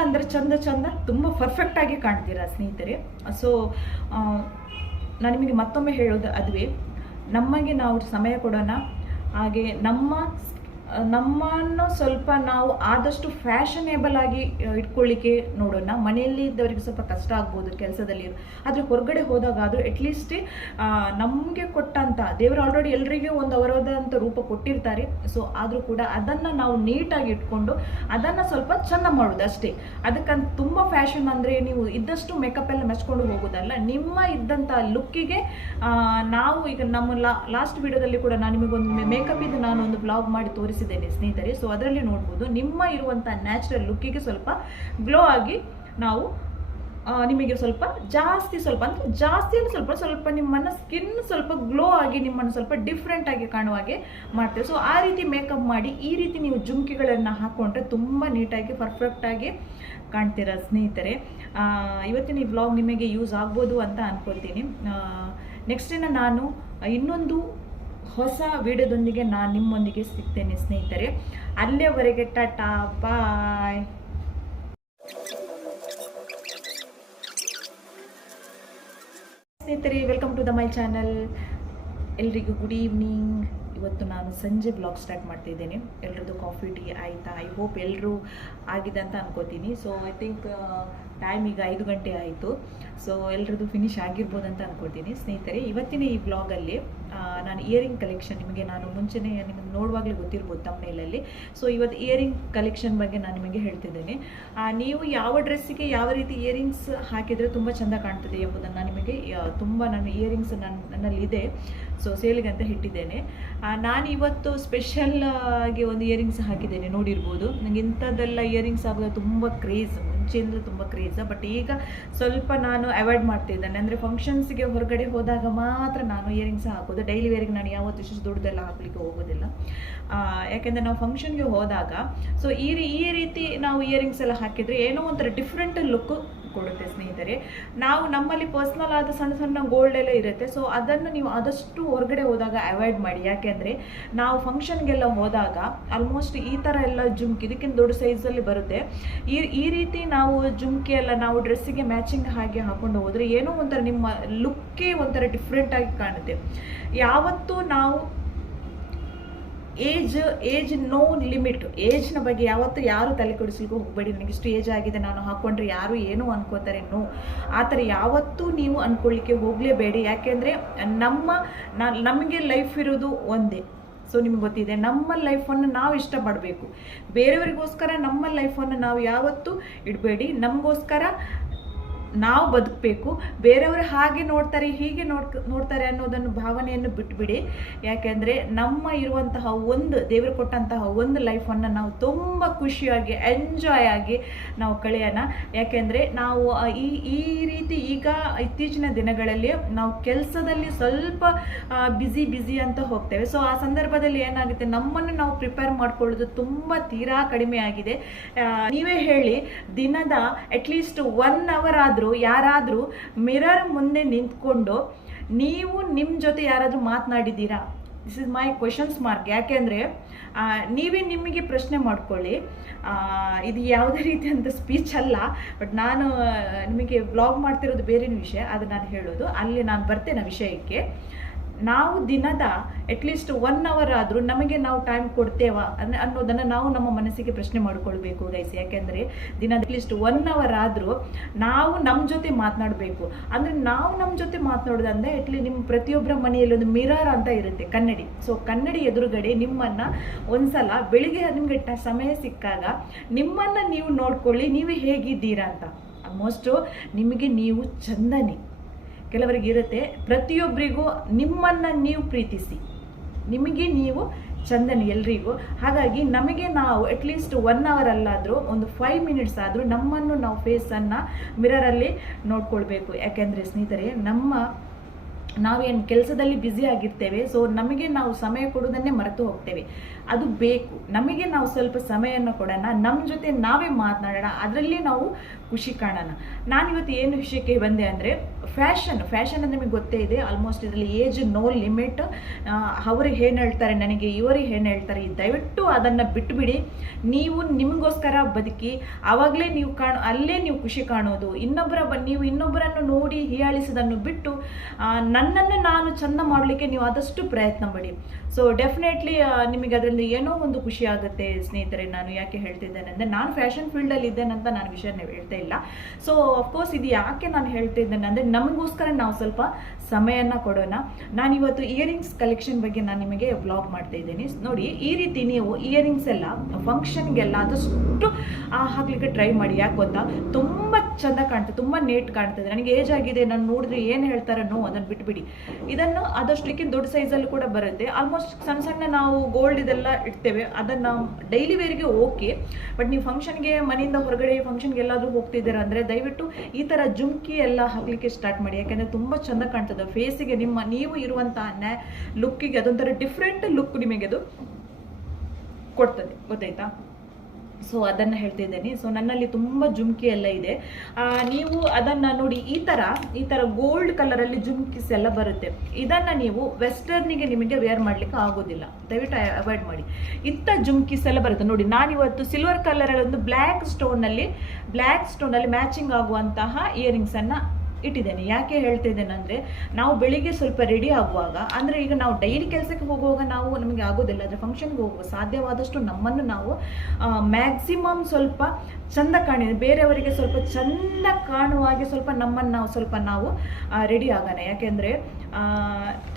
ಅಂದರೆ ಚಂದ ತುಂಬ ಪರ್ಫೆಕ್ಟಾಗಿ ಕಾಣ್ತೀರಾ ಸ್ನೇಹಿತರೆ. ಸೊ ನಾನು ನಿಮಗೆ ಮತ್ತೊಮ್ಮೆ ಹೇಳೋದು ಅದುವೇ, ನಮಗೆ ನಾವು ಸಮಯ ಕೊಡೋಣ, ಹಾಗೆ ನಮ್ಮನ್ನು ಸ್ವಲ್ಪ ನಾವು ಆದಷ್ಟು ಫ್ಯಾಷನೇಬಲ್ ಆಗಿ ಇಟ್ಕೊಳ್ಳಿಕ್ಕೆ ನೋಡೋಣ. ಮನೆಯಲ್ಲಿ ಇದ್ದವರಿಗೆ ಸ್ವಲ್ಪ ಕಷ್ಟ ಆಗ್ಬೋದು ಕೆಲಸದಲ್ಲಿ, ಆದರೆ ಹೊರಗಡೆ ಹೋದಾಗ ಆದರೂ ಅಟ್ಲೀಸ್ಟ್ ನಮಗೆ ಕೊಟ್ಟಂಥ ದೇವರು ಆಲ್ರೆಡಿ ಎಲ್ಲರಿಗೂ ಒಂದು ಅವರದಂಥ ರೂಪ ಕೊಟ್ಟಿರ್ತಾರೆ. ಸೊ ಆದರೂ ಕೂಡ ಅದನ್ನು ನಾವು ನೀಟಾಗಿ ಇಟ್ಕೊಂಡು ಅದನ್ನು ಸ್ವಲ್ಪ ಚೆಂದ ಮಾಡೋದು ಅಷ್ಟೇ. ಅದಕ್ಕಂತ ತುಂಬ ಫ್ಯಾಷನ್ ಅಂದರೆ ನೀವು ಇದ್ದಷ್ಟು ಮೇಕಪ್ ಎಲ್ಲ ಮೆಚ್ಕೊಂಡು ಹೋಗೋದಲ್ಲ, ನಿಮ್ಮ ಇದ್ದಂಥ ಲುಕ್ಕಿಗೆ ನಾವು ಈಗ ನಮ್ಮ ಲಾಸ್ಟ್ ವಿಡಿಯೋದಲ್ಲಿ ಕೂಡ ನಾನು ನಿಮಗೊಂದು ಮೇಕಪ್ ಇದು ನಾನು ಒಂದು ಬ್ಲಾಗ್ ಮಾಡಿ ತೋರಿಸಿದ್ದೇನೆ ಸ್ನೇಹಿತರೆ. ಸೊ ಅದರಲ್ಲಿ ನೋಡ್ಬೋದು, ನಿಮ್ಮ ಇರುವಂಥ ನ್ಯಾಚುರಲ್ ಲುಕ್ಕಿಗೆ ಸ್ವಲ್ಪ ಗ್ಲೋ ಆಗಿ ನಾವು ನಿಮಗೆ ಸ್ವಲ್ಪ ನಿಮ್ಮನ್ನು ಸ್ಕಿನ್ ಸ್ವಲ್ಪ ಗ್ಲೋ ಆಗಿ ನಿಮ್ಮನ್ನು ಸ್ವಲ್ಪ ಡಿಫ್ರೆಂಟ್ ಆಗಿ ಕಾಣುವ ಹಾಗೆ ಮಾಡ್ತೇವೆ. ಸೊ ಆ ರೀತಿ ಮೇಕಪ್ ಮಾಡಿ ಈ ರೀತಿ ನೀವು ಜುಮ್ಕಿಗಳನ್ನು ಹಾಕ್ಕೊಂಡ್ರೆ ತುಂಬ ನೀಟಾಗಿ ಪರ್ಫೆಕ್ಟಾಗಿ ಕಾಣ್ತೀರಾ ಸ್ನೇಹಿತರೆ. ಇವತ್ತಿನ ಈ ವ್ಲಾಗ್ ನಿಮಗೆ ಯೂಸ್ ಆಗ್ಬೋದು ಅಂತ ಅನ್ಕೊಳ್ತೀನಿ. ನೆಕ್ಸ್ಟ್ ದಿನ ನಾನು ಇನ್ನೊಂದು ಹೊಸ ವಿಡಿಯೋದೊಂದಿಗೆ ನಾನು ನಿಮ್ಮೊಂದಿಗೆ ಸಿಗ್ತೇನೆ ಸ್ನೇಹಿತರೆ. ಅಲ್ಲಿಯವರೆಗೆ ಟಾಟಾ ಬಾಯ್. ಸ್ನೇಹಿತರೆ, welcome to the my channel. ಎಲ್ರಿಗೂ ಗುಡ್ ಈವ್ನಿಂಗ್. ಇವತ್ತು ನಾನು ಸಂಜೆ ಬ್ಲಾಗ್ ಸ್ಟಾರ್ಟ್ ಮಾಡ್ತಿದ್ದೇನೆ. ಎಲ್ರದ್ದು ಕಾಫಿ ಟೀ ಆಯಿತಾ? ಐ ಹೋಪ್ ಎಲ್ಲರೂ ಆಗಿದೆ ಅಂತ ಅನ್ಕೋತೀನಿ. ಸೊ ಐ ಥಿಂಕ್ ಟೈಮ್ ಈಗ 5 ಗಂಟೆ ಆಯಿತು. ಸೊ ಎಲ್ರದ್ದು ಫಿನಿಶ್ ಆಗಿರ್ಬೋದು ಅಂತ ಅನ್ಕೋತೀನಿ ಸ್ನೇಹಿತರೆ. ಇವತ್ತಿನ ಈ ವ್ಲಾಗಲ್ಲಿ ನಾನು ಇಯರಿಂಗ್ ಕಲೆಕ್ಷನ್ ನಾನು ಮುಂಚೆನೇ ನಿಮಗೆ ನೋಡುವಾಗಲೇ ಗೊತ್ತಿರ್ಬೋದು ತಮ್ಮನೇಲಲ್ಲಿ. ಸೊ ಇವತ್ತು ಇಯರಿಂಗ್ ಕಲೆಕ್ಷನ್ ಬಗ್ಗೆ ನಾನು ನಿಮಗೆ ಹೇಳ್ತಿದ್ದೇನೆ. ನೀವು ಯಾವ ಡ್ರೆಸ್ಸಿಗೆ ಯಾವ ರೀತಿ ಇಯರಿಂಗ್ಸ್ ಹಾಕಿದರೆ ತುಂಬ ಚೆಂದ ಕಾಣ್ತದೆ ಎಂಬುದನ್ನು ನಿಮಗೆ ನನ್ನ ಇಯರಿಂಗ್ಸ್ ನನ್ನಲ್ಲಿದೆ. ಸೊ ಸೇಲಿಗೆ ಅಂತ ಇಟ್ಟಿದ್ದೇನೆ. ನಾನು ಇವತ್ತು ಸ್ಪೆಷಲ್ ಆಗಿ ಒಂದು ಇಯರಿಂಗ್ಸ್ ಹಾಕಿದ್ದೇನೆ, ನೋಡಿರ್ಬೋದು. ನನಗೆ ಇಂಥದ್ದೆಲ್ಲ ಇಯರಿಂಗ್ಸ್ ಆಗೋದು ತುಂಬ ಕ್ರೇಜ್. ಮುಂಚೆಯಿಂದ ತುಂಬ ಕ್ರೇಜ್. ಬಟ್ ಈಗ ಸ್ವಲ್ಪ ನಾನು ಅವಾಯ್ಡ್ ಮಾಡ್ತಿದ್ದೇನೆ. ಅಂದರೆ ಫಂಕ್ಷನ್ಸ್ಗೆ ಹೊರಗಡೆ ಹೋದಾಗ ಮಾತ್ರ ನಾನು ಇಯರಿಂಗ್ಸ್ ಹಾಕೋದು. ಡೈಲಿ ವೇರಿಗೆ ನಾನು ಯಾವತ್ತೂ ಇಷ್ಟು ದುಡ್ಡೆಲ್ಲ ಹಾಕಲಿಕ್ಕೆ ಹೋಗೋದಿಲ್ಲ. ಯಾಕೆಂದರೆ ನಾವು ಫಂಕ್ಷನ್ಗೆ ಹೋದಾಗ ಸೊ ಈ ರೀತಿ ನಾವು ಇಯರಿಂಗ್ಸ್ ಎಲ್ಲ ಹಾಕಿದರೆ ಏನೋ ಒಂಥರ ಡಿಫ್ರೆಂಟ್ ಲುಕ್ ಕೊಡುತ್ತೆ ಸ್ನೇಹಿತರೆ. ನಾವು ನಮ್ಮಲ್ಲಿ ಪರ್ಸ್ನಲ್ ಆದ ಸಣ್ಣ ಸಣ್ಣ ಗೋಲ್ಡ್ ಎಲ್ಲ ಇರುತ್ತೆ. ಸೊ ಅದನ್ನು ನೀವು ಆದಷ್ಟು ಹೊರಗಡೆ ಹೋದಾಗ ಅವಾಯ್ಡ್ ಮಾಡಿ. ಯಾಕೆಂದರೆ ನಾವು ಫಂಕ್ಷನ್ಗೆಲ್ಲ ಹೋದಾಗ ಆಲ್ಮೋಸ್ಟ್ ಈ ಥರ ಎಲ್ಲ ಜುಮ್ಕಿ ಇದಕ್ಕಿಂತ ದೊಡ್ಡ ಸೈಜಲ್ಲಿ ಬರುತ್ತೆ. ಈ ರೀತಿ ನಾವು ಜುಮ್ಕಿ ಎಲ್ಲ ನಾವು ಡ್ರೆಸ್ಸಿಗೆ ಮ್ಯಾಚಿಂಗ್ ಹಾಗೆ ಹಾಕೊಂಡು ಹೋದರೆ ಏನೋ ಒಂಥರ ನಿಮ್ಮ ಲುಕ್ಕೇ ಒಂಥರ ಡಿಫ್ರೆಂಟಾಗಿ ಕಾಣುತ್ತೆ. ಯಾವತ್ತೂ ನಾವು ಏಜ್ ನೋ ಲಿಮಿಟ್. ಏಜ್ನ ಬಗ್ಗೆ ಯಾವತ್ತೂ ಯಾರು ತಲೆ ಕೆಡಿಸ್ಲಿಕ್ಕೂ ಹೋಗಬೇಡಿ. ನನಗೆ ಇಷ್ಟು ಏಜ್ ಆಗಿದೆ, ನಾನು ಹಾಕ್ಕೊಂಡ್ರೆ ಯಾರು ಏನೋ ಅನ್ಕೋತಾರೆ. ನೋ, ಆ ಥರ ಯಾವತ್ತೂ ನೀವು ಅಂದ್ಕೊಳ್ಳಿಕ್ಕೆ ಹೋಗಲೇಬೇಡಿ. ಯಾಕೆಂದರೆ ನಮಗೆ ಲೈಫ್ ಇರೋದು ಒಂದೇ. ಸೊ ನಿಮ್ಗೆ ಗೊತ್ತಿದೆ, ನಮ್ಮ ಲೈಫನ್ನು ನಾವು ಇಷ್ಟಪಡಬೇಕು. ಬೇರೆಯವರಿಗೋಸ್ಕರ ನಮ್ಮ ಲೈಫನ್ನು ನಾವು ಯಾವತ್ತೂ ಇಡಬೇಡಿ. ನಮಗೋಸ್ಕರ ನಾವು ಬದುಕಬೇಕು. ಬೇರೆಯವರು ಹಾಗೆ ನೋಡ್ತಾರೆ ಹೀಗೆ ನೋಡ್ತಾರೆ ಅನ್ನೋದನ್ನು ಭಾವನೆಯನ್ನು ಬಿಟ್ಬಿಡಿ. ಯಾಕೆಂದರೆ ನಮ್ಮ ಇರುವಂತಹ ಒಂದು ದೇವರು ಕೊಟ್ಟಂತಹ ಒಂದು ಲೈಫನ್ನು ನಾವು ತುಂಬ ಖುಷಿಯಾಗಿ ಎಂಜಾಯ್ ಆಗಿ ನಾವು ಕಳೆಯೋಣ. ಯಾಕೆಂದರೆ ನಾವು ಈ ರೀತಿ ಈಗ ಇತ್ತೀಚಿನ ದಿನಗಳಲ್ಲಿ ನಾವು ಕೆಲಸದಲ್ಲಿ ಸ್ವಲ್ಪ ಬ್ಯುಸಿ ಅಂತ ಹೋಗ್ತೇವೆ. ಸೊ ಆ ಸಂದರ್ಭದಲ್ಲಿ ಏನಾಗುತ್ತೆ, ನಮ್ಮನ್ನು ನಾವು ಪ್ರಿಪೇರ್ ಮಾಡ್ಕೊಳ್ಳೋದು ತುಂಬ ತೀರಾ ಕಡಿಮೆ ಆಗಿದೆ. ನೀವೇ ಹೇಳಿ, ದಿನದ ಅಟ್ಲೀಸ್ಟ್ 1 ಅವರ್ ಆದರೂ ಯಾರಾದರೂ ಮಿರರ್ ಮುಂದೆ ನಿಂತ್ಕೊಂಡು ನೀವು ನಿಮ್ಮ ಜೊತೆ ಯಾರಾದರೂ ಮಾತನಾಡಿದ್ದೀರಾ? This is my questions mark. ಯಾಕೆಂದರೆ ನೀವೇ ನಿಮಗೆ ಪ್ರಶ್ನೆ ಮಾಡ್ಕೊಳ್ಳಿ. ಇದು ಯಾವುದೇ ರೀತಿಯಂಥ ಸ್ಪೀಚ್ ಅಲ್ಲ, ಬಟ್ ನಾನು ನಿಮಗೆ ವ್ಲಾಗ್ ಮಾಡ್ತಿರೋದು ಬೇರೆ ವಿಷಯ, ಅದು ನಾನು ಹೇಳೋದು. ಅಲ್ಲಿ ನಾನು ಬರ್ತೇನೆ ವಿಷಯಕ್ಕೆ. ನಾವು ದಿನದ ಅಟ್ಲೀಸ್ಟ್ 1 ಅವರ್ ಆದರೂ ನಮಗೆ ನಾವು ಟೈಮ್ ಕೊಡ್ತೇವಾ ಅನ್ನೋದನ್ನು ನಾವು ನಮ್ಮ ಮನಸ್ಸಿಗೆ ಪ್ರಶ್ನೆ ಮಾಡಿಕೊಳ್ಬೇಕು ಗೈಸ್. ಯಾಕೆಂದರೆ ದಿನದ ಅಟ್ಲೀಸ್ಟ್ 1 ಅವರ್ ಆದರೂ ನಾವು ನಮ್ಮ ಜೊತೆ ಮಾತನಾಡಬೇಕು. ಅಂದರೆ ನಾವು ನಮ್ಮ ಜೊತೆ ಮಾತನಾಡೋದಂದರೆ ನಿಮ್ಮ ಪ್ರತಿಯೊಬ್ಬರ ಮನೆಯಲ್ಲಿ ಒಂದು ಮಿರರ್ ಅಂತ ಇರುತ್ತೆ, ಕನ್ನಡಿ. ಸೊ ಕನ್ನಡಿ ಎದುರುಗಡೆ ನಿಮ್ಮನ್ನು ಒಂದ್ಸಲ ಬೆಳಿಗ್ಗೆ ನಿಮಗೆ ಸಮಯ ಸಿಕ್ಕಾಗ ನಿಮ್ಮನ್ನು ನೀವು ನೋಡ್ಕೊಳ್ಳಿ, ನೀವು ಹೇಗಿದ್ದೀರಾ ಅಂತ. ಆಲ್ಮೋಸ್ಟು ನಿಮಗೆ ನೀವು ಚಂದನೆ. ಕೆಲವರಿಗೆ ಇರುತ್ತೆ, ಪ್ರತಿಯೊಬ್ಬರಿಗೂ ನಿಮ್ಮನ್ನು ನೀವು ಪ್ರೀತಿಸಿ, ನಿಮಗೆ ನೀವು ಚಂದನೆ ಎಲ್ರಿಗೂ. ಹಾಗಾಗಿ ನಮಗೆ ನಾವು ಅಟ್ಲೀಸ್ಟ್ 1 ಅವರ್ ಅಲ್ಲಾದರೂ ಒಂದು 5 ಮಿನಿಟ್ಸ್ ಆದರೂ ನಮ್ಮನ್ನು ನಾವು ಫೇಸನ್ನು ಮಿರರಲ್ಲಿ ನೋಡ್ಕೊಳ್ಬೇಕು. ಯಾಕೆಂದರೆ ಸ್ನೇಹಿತರೆ, ನಾವೇನು ಕೆಲಸದಲ್ಲಿ ಬ್ಯುಸಿ ಆಗಿರ್ತೇವೆ. ಸೊ ನಮಗೆ ನಾವು ಸಮಯ ಕೊಡೋದನ್ನೇ ಮರೆತು ಹೋಗ್ತೇವೆ. ಅದು ಬೇಕು. ನಮಗೆ ನಾವು ಸ್ವಲ್ಪ ಸಮಯವನ್ನು ಕೊಡೋಣ, ನಮ್ಮ ಜೊತೆ ನಾವೇ ಮಾತನಾಡೋಣ, ಅದರಲ್ಲಿ ನಾವು ಖುಷಿ ಕಾಣೋಣ. ನಾನಿವತ್ತು ಏನು ವಿಷಯಕ್ಕೆ ಬಂದೆ ಅಂದರೆ ಫ್ಯಾಷನ್ ಅಂದರೆ ನಿಮಗೆ ಗೊತ್ತೇ ಇದೆ. ಆಲ್ಮೋಸ್ಟ್ ಇದರಲ್ಲಿ ಏಜ್ ನೋ ಲಿಮಿಟ್. ಅವ್ರಿಗೆ ಏನು ಹೇಳ್ತಾರೆ ನನಗೆ, ಇವರಿಗೆ ಏನು ಹೇಳ್ತಾರೆ, ದಯವಿಟ್ಟು ಅದನ್ನು ಬಿಟ್ಟುಬಿಡಿ. ನೀವು ನಿಮಗೋಸ್ಕರ ಬದುಕಿ, ಆವಾಗಲೇ ನೀವು ಅಲ್ಲೇ ನೀವು ಖುಷಿ ಕಾಣೋದು. ನೀವು ಇನ್ನೊಬ್ಬರನ್ನು ನೋಡಿ ಹೀಯಾಳಿಸೋದನ್ನು ಬಿಟ್ಟು ನನ್ನನ್ನು ನಾನು ಚೆಂದ ಮಾಡಲಿಕ್ಕೆ ನೀವು ಆದಷ್ಟು ಪ್ರಯತ್ನ ಪಡಿ. ಸೊ ಡೆಫಿನೆಟ್ಲಿ ನಿಮಗೆ ಅದರಿಂದ ಏನೋ ಒಂದು ಖುಷಿ ಆಗುತ್ತೆ ಸ್ನೇಹಿತರೆ. ನಾನು ಯಾಕೆ ಹೇಳ್ತಿದ್ದೇನೆ ಅಂದರೆ, ನಾನು ಫ್ಯಾಷನ್ ಫೀಲ್ಡಲ್ಲಿ ಇದ್ದೇನಂತ ನಾನು ವಿಷಯನ ಹೇಳ್ತಾ ಇಲ್ಲ. ಸೊ ಅಫ್ಕೋರ್ಸ್ ಇದು ಯಾಕೆ ನಾನು ಹೇಳ್ತಿದ್ದೇನೆ ಅಂದರೆ, ನಮಗೋಸ್ಕರ ನಾವು ಸ್ವಲ್ಪ ಸಮಯನ ಕೊಡೋಣ. ನಾನಿವತ್ತು ಇಯರಿಂಗ್ಸ್ ಕಲೆಕ್ಷನ್ ಬಗ್ಗೆ ನಾನು ನಿಮಗೆ ವ್ಲಾಗ್ ಮಾಡ್ತಾ ಇದ್ದೀನಿ. ನೋಡಿ, ಈ ರೀತಿ ನೀವು ಇಯರಿಂಗ್ಸ್ ಎಲ್ಲ ಫಂಕ್ಷನ್ಗೆಲ್ಲ ಆದಷ್ಟು ಹಾಕ್ಲಿಕ್ಕೆ ಟ್ರೈ ಮಾಡಿ. ಯಾಕೆ ಗೊತ್ತಾ, ತುಂಬ ಚೆಂದ ಕಾಣ್ತದೆ, ತುಂಬ ನೀಟ್ ಕಾಣ್ತದೆ. ನನಗೆ ಏಜ್ ಆಗಿದೆ, ನಾನು ನೋಡಿದ್ರೆ ಏನು ಹೇಳ್ತಾರೋ ಅದನ್ನು ಬಿಟ್ಬಿಡಿ. ಇದನ್ನು ಆದಷ್ಟಕ್ಕೆ ದೊಡ್ಡ ಸೈಜಲ್ಲಿ ಕೂಡ ಬರುತ್ತೆ. ಆಲ್ಮೋಸ್ಟ್ ಸಣ್ಣ ನಾವು ಗೋಲ್ಡ್ ಇದೆಲ್ಲ ಇಡ್ತೇವೆ, ಅದನ್ನು ಡೈಲಿ ವೇರಿಗೆ ಓಕೆ. ಬಟ್ ನೀವು ಫಂಕ್ಷನ್ಗೆ ಮನೆಯಿಂದ ಹೊರಗಡೆ ಫಂಕ್ಷನ್ಗೆ ಎಲ್ಲಾದರೂ ಹೋಗ್ತಿದ್ದೀರಾ ಅಂದರೆ ದಯವಿಟ್ಟು ಈ ಥರ ಜುಮ್ಕಿ ಎಲ್ಲ ಹಾಕಲಿಕ್ಕೆ ಸ್ಟಾರ್ಟ್ ಮಾಡಿ. ಯಾಕೆಂದರೆ ತುಂಬ ಚೆಂದ ಕಾಣ್ತದೆ ಫೇಸಿಗೆ. ನೀವು ಇರುವಂತಹ ಲುಕ್ಕಿಗೆ ಅದೊಂಥರ ಡಿಫ್ರೆಂಟ್ ಲುಕ್ ನಿಮಗೆ ಅದು ಕೊಡ್ತದೆ, ಗೊತ್ತಾಯ್ತಾ? ಸೊ ಅದನ್ನು ಹೇಳ್ತಿದ್ದೇನೆ. ಸೊ ನನ್ನಲ್ಲಿ ತುಂಬ ಜುಮ್ಕಿ ಎಲ್ಲ ಇದೆ. ನೀವು ಅದನ್ನು ನೋಡಿ, ಈ ಥರ ಗೋಲ್ಡ್ ಕಲರಲ್ಲಿ ಜುಮ್ಕಿಸ್ ಎಲ್ಲ ಬರುತ್ತೆ. ಇದನ್ನು ನೀವು ವೆಸ್ಟರ್ನಿಗೆ ನಿಮಗೆ ವೇರ್ ಮಾಡಲಿಕ್ಕೆ ಆಗೋದಿಲ್ಲ, ದಯವಿಟ್ಟು ಅವಾಯ್ಡ್ ಮಾಡಿ. ಇಂಥ ಜುಮ್ಕಿಸ್ ಎಲ್ಲ ಬರುತ್ತೆ ನೋಡಿ. ನಾನಿವತ್ತು ಸಿಲ್ವರ್ ಕಲರಲ್ಲಿ ಒಂದು ಬ್ಲ್ಯಾಕ್ ಸ್ಟೋನಲ್ಲಿ ಮ್ಯಾಚಿಂಗ್ ಆಗುವಂತಹ ಇಯರಿಂಗ್ಸನ್ನು ಇಟ್ಟಿದ್ದೇನೆ. ಯಾಕೆ ಹೇಳ್ತಿದ್ದೇನೆ ಅಂದರೆ, ನಾವು ಬೆಳಿಗ್ಗೆ ಸ್ವಲ್ಪ ರೆಡಿ ಆಗುವಾಗ, ಅಂದರೆ ಈಗ ನಾವು ಡೈಲಿ ಕೆಲಸಕ್ಕೆ ಹೋಗುವಾಗ ನಮಗೆ ಆಗೋದಿಲ್ಲ, ಆದರೆ ಫಂಕ್ಷನ್ಗೆ ಹೋಗುವ ಸಾಧ್ಯವಾದಷ್ಟು ನಮ್ಮನ್ನು ನಾವು ಮ್ಯಾಕ್ಸಿಮಮ್ ಸ್ವಲ್ಪ ಚಂದ ಬೇರೆಯವರಿಗೆ ಸ್ವಲ್ಪ ಚಂದ ಕಾಣುವಾಗೆ ಸ್ವಲ್ಪ ನಾವು ರೆಡಿ ಆಗೋಣ. ಯಾಕೆಂದರೆ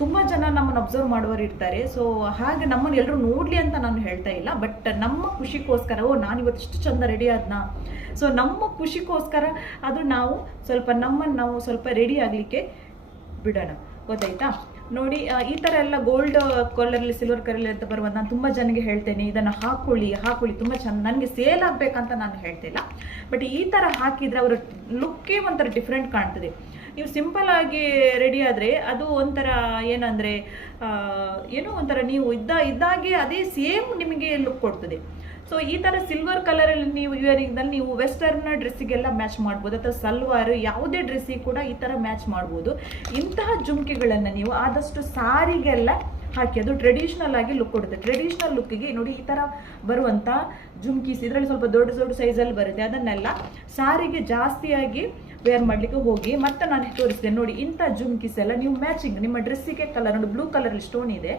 ತುಂಬ ಜನ ನಮ್ಮನ್ನು ಅಬ್ಸರ್ವ್ ಮಾಡುವವರು ಇರ್ತಾರೆ. ಸೊ ಹಾಗೆ ನಮ್ಮನ್ನು ಎಲ್ಲರೂ ನೋಡಲಿ ಅಂತ ನಾನು ಹೇಳ್ತಾ ಇಲ್ಲ, ಬಟ್ ನಮ್ಮ ಖುಷಿಗೋಸ್ಕರ ನಾನಿವತ್ತು ಇಷ್ಟು ಚಂದ ರೆಡಿ ಆದ್ನಾ, ಸೊ ನಮ್ಮ ಖುಷಿಗೋಸ್ಕರ ಅದು ನಾವು ಸ್ವಲ್ಪ ನಮ್ಮನ್ನು ನಾವು ಸ್ವಲ್ಪ ರೆಡಿ ಆಗಲಿಕ್ಕೆ ಬಿಡೋಣ, ಗೊತ್ತಾಯ್ತಾ? ನೋಡಿ ಈ ಥರ ಎಲ್ಲ ಗೋಲ್ಡ್ ಕಲರಲ್ಲಿ ಸಿಲ್ವರ್ ಕಲರಲ್ಲಿ ಅಂತ ಬರುವಂತ ನಾನು ತುಂಬ ಜನಗೆ ಹೇಳ್ತೇನೆ, ಇದನ್ನು ಹಾಕೊಳ್ಳಿ ತುಂಬ ಚೆಂದ, ನನಗೆ ಸೇಲ್ ಆಗಬೇಕಂತ ನಾನು ಹೇಳ್ತಿಲ್ಲ, ಬಟ್ ಈ ಥರ ಹಾಕಿದರೆ ಅವರ ಲುಕ್ಕೇ ಒಂಥರ ಡಿಫ್ರೆಂಟ್ ಕಾಣ್ತದೆ. ನೀವು ಸಿಂಪಲ್ ಆಗಿ ರೆಡಿ ಆದರೆ ಅದು ಒಂಥರ ಏನಂದರೆ ಏನೋ ಒಂಥರ ನೀವು ಇದ್ದಾಗೆ ಅದೇ ಸೇಮ್ ನಿಮಗೆ ಲುಕ್ ಕೊಡ್ತದೆ. ಸೊ ಈ ಥರ ಸಿಲ್ವರ್ ಕಲರಲ್ಲಿ ನೀವು ಇಯರಿಂಗ್ನಲ್ಲಿ ನೀವು ವೆಸ್ಟರ್ನ್ ಡ್ರೆಸ್ಸಿಗೆಲ್ಲ ಮ್ಯಾಚ್ ಮಾಡ್ಬೋದು, ಅಥವಾ ಸಲ್ವಾರ್ ಯಾವುದೇ ಡ್ರೆಸ್ಸಿಗೆ ಕೂಡ ಈ ಥರ ಮ್ಯಾಚ್ ಮಾಡ್ಬೋದು. ಇಂತಹ ಜುಮ್ಕಿಗಳನ್ನು ನೀವು ಆದಷ್ಟು ಸಾರಿಗೆಲ್ಲ ಹಾಕಿ ಅದು ಟ್ರೆಡಿಷ್ನಲ್ ಆಗಿ ಲುಕ್ ಕೊಡುತ್ತೆ. ಟ್ರೆಡಿಷ್ನಲ್ ಲುಕ್ಕಿಗೆ ನೋಡಿ ಈ ಥರ ಬರುವಂಥ ಜುಮ್ಕೀಸ್, ಇದರಲ್ಲಿ ಸ್ವಲ್ಪ ದೊಡ್ಡ ಸೈಜಲ್ಲಿ ಬರುತ್ತೆ, ಅದನ್ನೆಲ್ಲ ಸಾರಿಗೆ ಜಾಸ್ತಿಯಾಗಿ ವೇರ್ ಮಾಡಲಿಕ್ಕೆ ಹೋಗಿ ಮತ್ತೆ ನಾನು ತೋರಿಸ್ತೇನೆ. ನೋಡಿ ಇಂಥ ಜುಮ್ಕೀಸ್ ಎಲ್ಲ ನೀವು ಮ್ಯಾಚಿಂಗ್ ನಿಮ್ಮ ಡ್ರೆಸ್ಸಿಗೆ ಕಲರ್ ನೋಡಿ, ಬ್ಲೂ ಕಲರಲ್ಲಿ ಸ್ಟೋನ್ ಇದೆ,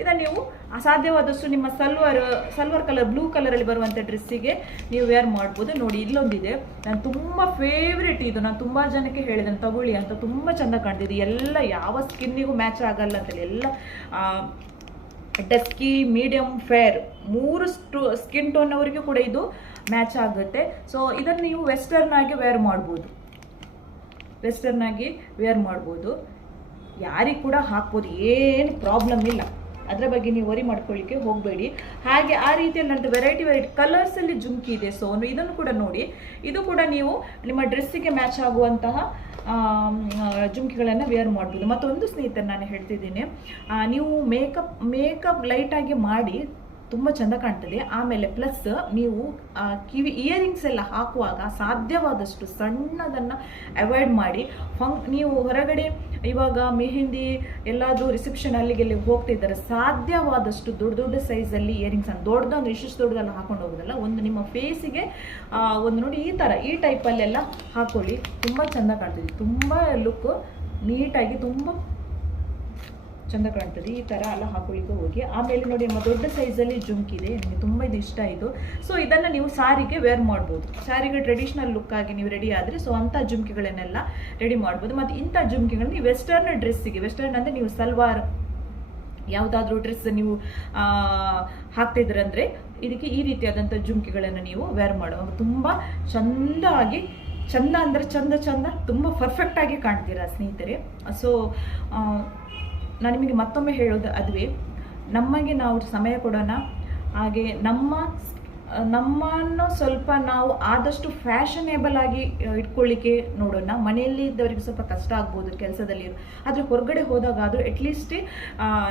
ಇದನ್ನು ನೀವು ಸಾಧ್ಯವಾದಷ್ಟು ನಿಮ್ಮ ಸಲ್ವಾರ್ ಕಲರ್ ಬ್ಲೂ ಕಲರಲ್ಲಿ ಬರುವಂಥ ಡ್ರೆಸ್ಸಿಗೆ ನೀವು ವೇರ್ ಮಾಡ್ಬೋದು. ನೋಡಿ ಇಲ್ಲೊಂದಿದೆ, ನಾನು ತುಂಬ ಫೇವ್ರೇಟ್ ಇದು, ನಾನು ತುಂಬ ಜನಕ್ಕೆ ಹೇಳಿದೆ ತಗೊಳ್ಳಿ ಅಂತ, ತುಂಬ ಚೆಂದ ಕಾಣ್ತಿದೆ. ಎಲ್ಲ ಯಾವ ಸ್ಕಿನ್ನಿಗೂ ಮ್ಯಾಚ್ ಆಗಲ್ಲ ಅಂತೇಳಿ ಎಲ್ಲ dusky, medium, fair 3 skin tone ಅವರಿಗೂ ಕೂಡ ಇದು ಮ್ಯಾಚ್ ಆಗುತ್ತೆ. ಸೊ ಇದನ್ನು ನೀವು ವೆಸ್ಟರ್ನ್ ಆಗಿ ವೇರ್ ಮಾಡ್ಬೋದು, ಯಾರಿಗೆ ಕೂಡ ಹಾಕ್ಬೋದು, ಏನು ಪ್ರಾಬ್ಲಮ್ ಇಲ್ಲ, ಅದರ ಬಗ್ಗೆ ನೀವು ವರಿ ಮಾಡ್ಕೊಳ್ಳಿಕ್ಕೆ ಹೋಗಬೇಡಿ. ಹಾಗೆ ಆ ರೀತಿಯಲ್ಲಿ ನಂತರ ವೆರೈಟಿ ಕಲರ್ಸಲ್ಲಿ ಜುಮ್ಕಿ ಇದೆ. ಸೊ ಇದನ್ನು ಕೂಡ ನೋಡಿ, ಇದು ಕೂಡ ನೀವು ನಿಮ್ಮ ಡ್ರೆಸ್ಸಿಗೆ ಮ್ಯಾಚ್ ಆಗುವಂತಹ ಜುಮ್ಕಿಗಳನ್ನು ವೇರ್ ಮಾಡ್ಬೋದು. ಮತ್ತೊಂದು ಸ್ನೇಹಿತರೆ ನಾನು ಹೇಳ್ತಿದ್ದೀನಿ, ನೀವು ಮೇಕಪ್ ಲೈಟಾಗಿ ಮಾಡಿ ತುಂಬ ಚೆಂದ ಕಾಣ್ತದೆ. ಆಮೇಲೆ ಪ್ಲಸ್ ನೀವು ಇಯರಿಂಗ್ಸ್ ಎಲ್ಲ ಹಾಕುವಾಗ ಸಾಧ್ಯವಾದಷ್ಟು ಸಣ್ಣದನ್ನು ಅವಾಯ್ಡ್ ಮಾಡಿ. ನೀವು ಹೊರಗಡೆ ಇವಾಗ ಮೆಹಂದಿ ಎಲ್ಲಾದರೂ ರಿಸೆಪ್ಷನ್ ಅಲ್ಲಿಗೆಲ್ಲಿ ಹೋಗ್ತಿದ್ದಾರೆ, ಸಾಧ್ಯವಾದಷ್ಟು ದೊಡ್ಡ ಸೈಜಲ್ಲಿ ಇಯರಿಂಗ್ಸ್ ಅನ್ನು ದೊಡ್ಡದಂದ್ರೆ ಇಷ್ಟು ದೊಡ್ಡದೆಲ್ಲ ಹಾಕೊಂಡು ಹೋಗೋದಲ್ಲ, ಒಂದು ನಿಮ್ಮ ಫೇಸಿಗೆ ಒಂದು ನೋಡಿ ಈ ಟೈಪಲ್ಲೆಲ್ಲ ಹಾಕೊಳ್ಳಿ, ತುಂಬ ಚೆಂದ ಕಾಣ್ತದೆ, ತುಂಬ ಲುಕ್ ನೀಟಾಗಿ ತುಂಬ ಚೆಂದ ಕಾಣ್ತದೆ. ಈ ಥರ ಎಲ್ಲ ಹಾಕೊಳ್ಳಿಕ್ಕೆ ಹೋಗಿ. ಆಮೇಲೆ ನೋಡಿ ನಮ್ಮ ದೊಡ್ಡ ಸೈಜಲ್ಲಿ ಜುಮ್ಕಿ ಇದೆ, ನನಗೆ ತುಂಬ ಇದು ಇಷ್ಟ ಆಯಿತು. ಸೊ ಇದನ್ನು ನೀವು ಸಾರಿಗೆ ವೇರ್ ಮಾಡ್ಬೋದು, ಸಾರಿಗೆ ಟ್ರೆಡಿಷ್ನಲ್ ಲುಕ್ ಆಗಿ ನೀವು ರೆಡಿ ಆದರೆ ಸೊ ಅಂಥ ಜುಮ್ಕಿಗಳನ್ನೆಲ್ಲ ರೆಡಿ ಮಾಡ್ಬೋದು. ಮತ್ತು ಇಂಥ ಜುಮ್ಕಿಗಳನ್ನ ನೀವು ವೆಸ್ಟರ್ನ್ ಡ್ರೆಸ್ಸಿಗೆ, ವೆಸ್ಟರ್ನ್ ಅಂದರೆ ನೀವು ಸಲ್ವಾರ್ ಯಾವುದಾದ್ರೂ ಡ್ರೆಸ್ ನೀವು ಹಾಕ್ತಿದ್ರಂದರೆ ಇದಕ್ಕೆ ಈ ರೀತಿಯಾದಂಥ ಜುಮ್ಕಿಗಳನ್ನು ನೀವು ವೇರ್ ಮಾಡುವಾಗ ತುಂಬ ಚಂದ ಅಂದರೆ ಚಂದ ತುಂಬ ಪರ್ಫೆಕ್ಟಾಗಿ ಕಾಣ್ತೀರಾ ಸ್ನೇಹಿತರೆ. ಸೊ ನಾನು ನಿಮಗೆ ಮತ್ತೊಮ್ಮೆ ಹೇಳೋದು ಅದುವೇ, ನಮಗೆ ನಾವು ಸಮಯ ಕೊಡೋಣ, ಹಾಗೆ ನಮ್ಮನ್ನು ಸ್ವಲ್ಪ ನಾವು ಆದಷ್ಟು ಫ್ಯಾಷನೇಬಲ್ ಆಗಿ ಇಟ್ಕೊಳ್ಳಿಕ್ಕೆ ನೋಡೋಣ. ಮನೆಯಲ್ಲಿ ಇದ್ದವರಿಗೆ ಸ್ವಲ್ಪ ಕಷ್ಟ ಆಗ್ಬೋದು ಕೆಲಸದಲ್ಲಿ, ಆದರೆ ಹೊರಗಡೆ ಹೋದಾಗಾದರೂ ಅಟ್ಲೀಸ್ಟ್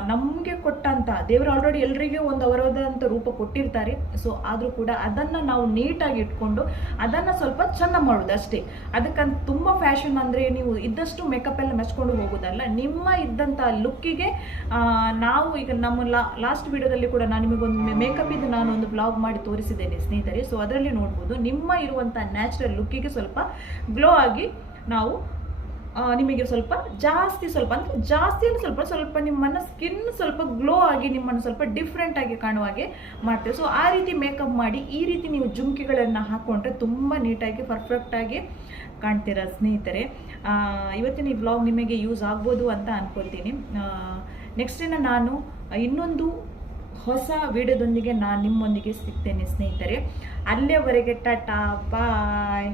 ನಮಗೆ ಕೊಟ್ಟಂಥ ದೇವರು ಆಲ್ರೆಡಿ ಎಲ್ಲರಿಗೂ ಒಂದು ಅವರದಂಥ ರೂಪ ಕೊಟ್ಟಿರ್ತಾರೆ. ಸೊ ಆದರೂ ಕೂಡ ಅದನ್ನು ನಾವು ನೀಟಾಗಿ ಇಟ್ಕೊಂಡು ಅದನ್ನು ಸ್ವಲ್ಪ ಚೆಂದ ಮಾಡೋದು ಅಷ್ಟೇ. ಅದಕ್ಕಂತ ತುಂಬ ಫ್ಯಾಷನ್ ಅಂದರೆ ನೀವು ಇದ್ದಷ್ಟು ಮೇಕಪ್ ಎಲ್ಲ ಮೆಚ್ಕೊಂಡು ಹೋಗೋದಲ್ಲ, ನಿಮ್ಮ ಇದ್ದಂಥ ಲುಕ್ಕಿಗೆ ನಾವು ಈಗ ನಮ್ಮ ಲಾಸ್ಟ್ ವಿಡಿಯೋದಲ್ಲಿ ಕೂಡ ನಾನು ನಿಮಗೊಂದು ಮೇಕಪ್ ಇದ್ದು ನಾನು ಒಂದು ಬ್ಲಾಗ್ ಮಾಡಿ ತೋರಿಸಿದ್ದೇನೆ ಸ್ನೇಹಿತರೆ. ಸೊ ಅದರಲ್ಲಿ ನೋಡ್ಬೋದು ನಿಮ್ಮ ಇರುವಂಥ ನ್ಯಾಚುರಲ್ ಲುಕ್ಕಿಗೆ ಸ್ವಲ್ಪ ಗ್ಲೋ ಆಗಿ ನಾವು ನಿಮಗೆ ಸ್ವಲ್ಪ ನಿಮ್ಮನ್ನು ಸ್ಕಿನ್ ಸ್ವಲ್ಪ ಗ್ಲೋ ಆಗಿ ನಿಮ್ಮನ್ನು ಸ್ವಲ್ಪ ಡಿಫ್ರೆಂಟ್ ಆಗಿ ಕಾಣುವ ಹಾಗೆ ಮಾಡ್ತೇವೆ. ಸೊ ಆ ರೀತಿ ಮೇಕಪ್ ಮಾಡಿ ಈ ರೀತಿ ನೀವು ಜುಮ್ಕಿಗಳನ್ನು ಹಾಕ್ಕೊಂಡ್ರೆ ತುಂಬ ನೀಟಾಗಿ ಪರ್ಫೆಕ್ಟಾಗಿ ಕಾಣ್ತೀರಾ ಸ್ನೇಹಿತರೆ. ಇವತ್ತಿನ ಈ ವ್ಲಾಗ್ ನಿಮಗೆ ಯೂಸ್ ಆಗ್ಬೋದು ಅಂತ ಅನ್ಕೊಳ್ತೀನಿ. ನೆಕ್ಸ್ಟ್ ದಿನ ನಾನು ಇನ್ನೊಂದು ಹೊಸ ವಿಡಿಯೋದೊಂದಿಗೆ ನಾನು ನಿಮ್ಮೊಂದಿಗೆ ಸಿಗ್ತೇನೆ ಸ್ನೇಹಿತರೆ. ಅಲ್ಲಿಯವರೆಗೆ ಟಾಟಾ ಬಾಯ್.